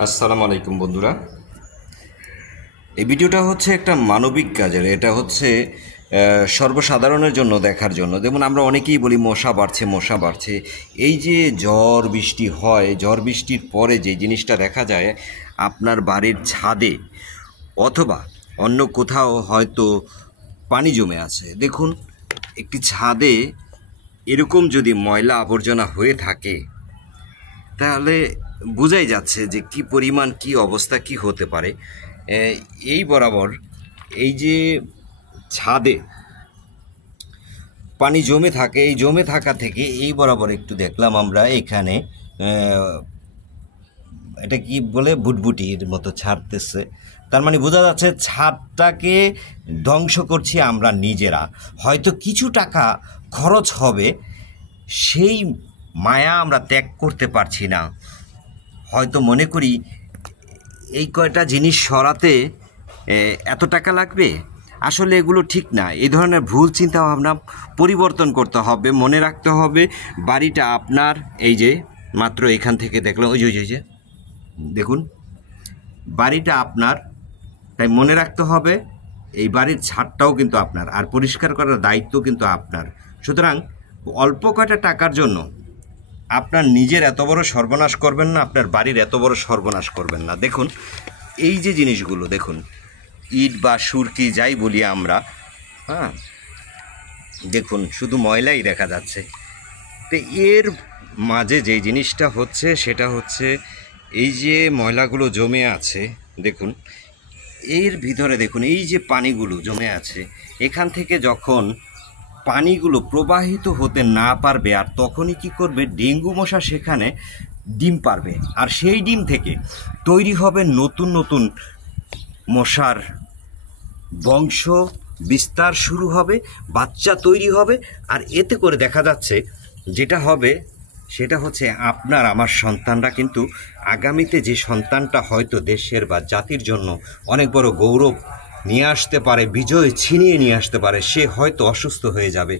আসসালামু আলাইকুম বন্ধুরা। এই ভিডিওটা হচ্ছে একটা মানবিক কাজের। এটা হচ্ছে সর্বসাধারণের জন্য দেখার জন্য। যেমন আমরা অনেকেই বলি মশা বাড়ছে মশা বাড়ছে। এই যে ঝড় বৃষ্টি হয়, ঝড় বৃষ্টির পরে যে জিনিসটা দেখা যায় আপনার বাড়ির ছাদে অথবা অন্য কোথাও হয়তো পানি জমে আছে। দেখুন, একটি ছাদে এরকম যদি ময়লা আবর্জনা হয়ে থাকে তাহলে বোঝাই যাচ্ছে যে কি পরিমাণ কি অবস্থা কি হতে পারে। এই বরাবর এই যে ছাদে পানি জমে থাকে, এই জমে থাকা থেকে এই বরাবর একটু দেখলাম আমরা এখানে এটা কি বলে বুটবুটির মতো ছাড়তেছে। তার মানে বোঝা যাচ্ছে ছাদটাকে ধ্বংস করছি আমরা নিজেরা। হয়তো কিছু টাকা খরচ হবে, সেই মায়া আমরা ত্যাগ করতে পারছি না। হয়তো মনে করি এই কয়টা জিনিস সরাতে এত টাকা লাগবে। আসলে এগুলো ঠিক না। এই ধরনের ভুল চিন্তাভাবনা পরিবর্তন করতে হবে। মনে রাখতে হবে বাড়িটা আপনার। এই যে মাত্র এখান থেকে দেখলাম, ওই যে দেখুন, বাড়িটা আপনার, তাই মনে রাখতে হবে এই বাড়ির ছাদটাও কিন্তু আপনার, আর পরিষ্কার করার দায়িত্ব কিন্তু আপনার। সুতরাং অল্প কয়টা টাকার জন্য আপনার নিজের এত বড় সর্বনাশ করবেন না, আপনার বাড়ির এত বড় সর্বনাশ করবেন না। দেখুন এই যে জিনিসগুলো দেখুন, ইট বা সুরকি যাই বলি আমরা, হ্যাঁ, দেখুন শুধু ময়লাই দেখা যাচ্ছে। তো এর মাঝে যে জিনিসটা হচ্ছে সেটা হচ্ছে এই যে ময়লাগুলো জমে আছে, দেখুন এর ভিতরে দেখুন এই যে পানিগুলো জমে আছে, এখান থেকে যখন পানিগুলো প্রবাহিত হতে না পারবে, আর তখনই কি করবে, ডেঙ্গু মশা সেখানে ডিম পারবে, আর সেই ডিম থেকে তৈরি হবে নতুন নতুন মশার বংশ বিস্তার শুরু হবে, বাচ্চা তৈরি হবে। আর এতে করে দেখা যাচ্ছে যেটা হবে সেটা হচ্ছে আপনার আমার সন্তানরা কিন্তু আগামীতে যে সন্তানটা হয়তো দেশের বা জাতির জন্য অনেক বড় গৌরব নিয়ে আসতে পারে, বিজয় ছিনিয়ে নিয়ে আসতে পারে, সে হয়তো অসুস্থ হয়ে যাবে,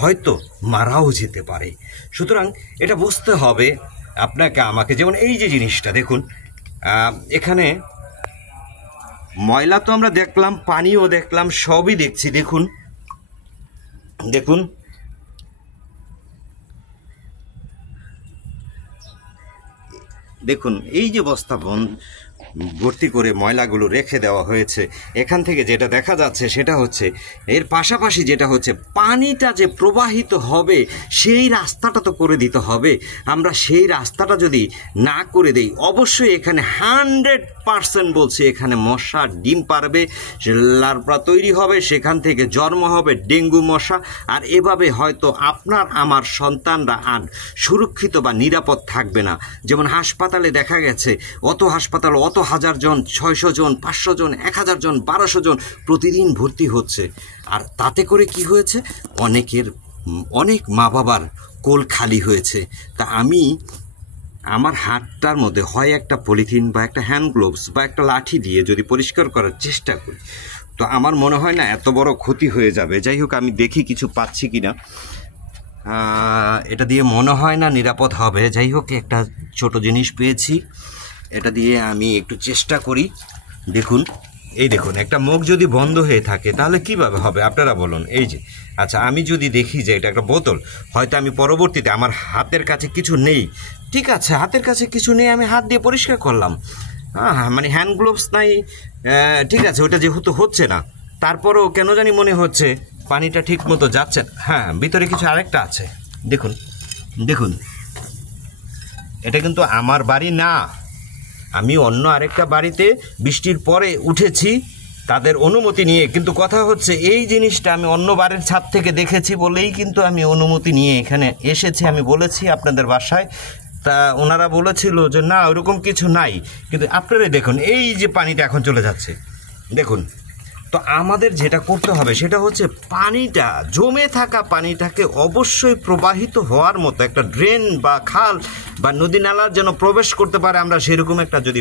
হয়তো মারাও যেতে পারে। সুতরাং এটা বুঝতে হবে আপনাকে আমাকে। যেমন এই যে জিনিসটা দেখুন, এখানে ময়লা তো আমরা দেখলাম, পানিও দেখলাম, সবই দেখছি। দেখুন দেখুন দেখুন এই যে বস্তা ভর্তি করে ময়লাগুলো রেখে দেওয়া হয়েছে, এখান থেকে যেটা দেখা যাচ্ছে সেটা হচ্ছে এর পাশাপাশি যেটা হচ্ছে পানিটা যে প্রবাহিত হবে সেই রাস্তাটা তো করে দিতে হবে। আমরা সেই রাস্তাটা যদি না করে দেই, অবশ্যই এখানে 100% বলছি এখানে মশা ডিম পারবে, লার্ভা তৈরি হবে, সেখান থেকে জন্ম হবে ডেঙ্গু মশা। আর এভাবে হয়তো আপনার আমার সন্তানরা আর সুরক্ষিত বা নিরাপদ থাকবে না। যেমন হাসপাতালে দেখা গেছে, অত হাসপাতাল অত হাজার জন, 600 জন, 500 জন, 1000 জন, 1200 জন প্রতিদিন ভর্তি হচ্ছে। আর তাতে করে কি হয়েছে, অনেক মা বাবার কোল খালি হয়েছে। তা আমি আমার হাতটার মধ্যে হয় একটা পলিথিন বা একটা হ্যান্ড গ্লোভস বা একটা লাঠি দিয়ে যদি পরিষ্কার করার চেষ্টা করি, তো আমার মনে হয় না এত বড় ক্ষতি হয়ে যাবে। যাই হোক, আমি দেখি কিছু পাচ্ছি কিনা। এটা দিয়ে মনে হয় না নিরাপদ হবে। যাই হোক, একটা ছোট জিনিস পেয়েছি, এটা দিয়ে আমি একটু চেষ্টা করি। দেখুন এই দেখুন, একটা মুখ যদি বন্ধ হয়ে থাকে তাহলে কিভাবে হবে আপনারা বলুন। এই যে, আচ্ছা, আমি যদি দেখি যে এটা একটা বোতল, হয়তো আমি পরবর্তীতে আমার হাতের কাছে কিছু নেই, ঠিক আছে, হাতের কাছে কিছু নেই, আমি হাত দিয়ে পরিষ্কার করলাম, হ্যাঁ, মানে হ্যান্ড গ্লোভস নাই, ঠিক আছে, ওটা যেহেতু হচ্ছে না, তারপরেও কেন জানি মনে হচ্ছে পানিটা ঠিক মতো যাচ্ছে। হ্যাঁ, ভিতরে কিছু আরেকটা আছে, দেখুন দেখুন, এটা কিন্তু আমার বাড়ি না, আমি অন্য আরেকটা বাড়িতে বৃষ্টির পরে উঠেছি তাদের অনুমতি নিয়ে। কিন্তু কথা হচ্ছে এই জিনিসটা আমি অন্য বাড়ির ছাদ থেকে দেখেছি বলেই কিন্তু আমি অনুমতি নিয়ে এখানে এসেছি। আমি বলেছি আপনাদের বাসায়, তা ওনারা বলেছিল যে না, ওরকম কিছু নাই। কিন্তু আপনারাই দেখুন এই যে পানিটা এখন চলে যাচ্ছে, দেখুন। তো আমাদের যেটা করতে হবে সেটা হচ্ছে পানিটা, জমে থাকা পানিটাকে অবশ্যই প্রবাহিত হওয়ার মতো একটা ড্রেন বা খাল বা নদী নালার যেন প্রবেশ করতে পারে, আমরা সেরকম একটা যদি